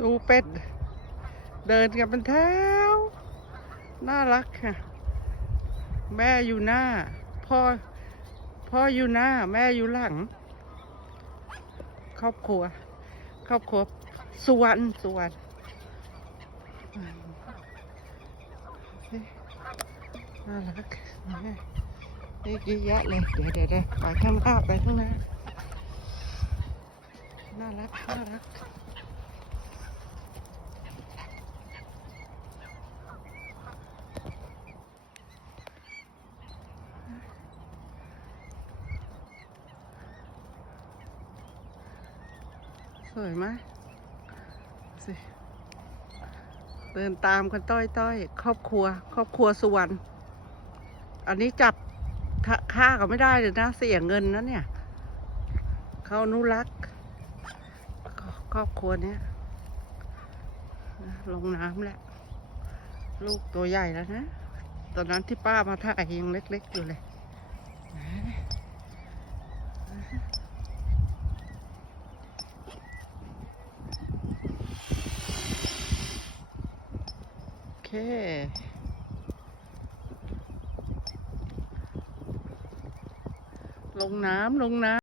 ดูเป็ด เดินกันเป็นแถว น่ารักค่ะ แม่อยู่หน้า พ่อ พ่ออยู่หน้า แม่อยู่หลัง ครอบครัว ครอบครัวสุวรรณสุวรรณน่ารักนี่เยอะแยะเลย เดี๋ยวเดี๋ยวเดี๋ยวไปข้างหน้าไปข้างหน้า น่ารัก น่ารัก สวยไหมสิเดินตามกันต้อยต้อยๆครอบครัว ครอบครัวสุวรรณอันนี้จับค่าค่าก็ไม่ได้เลยนะ เสียเงินนะเนี่ย เขานุรักษ์ครอบครัวเนี้ยลงน้ำแล้วลูกตัวใหญ่แล้วนะ ตอนนั้นที่ป้ามาถ่ายยังเล็ก ๆ อยู่เลย เคลงน้ำลงน้ำ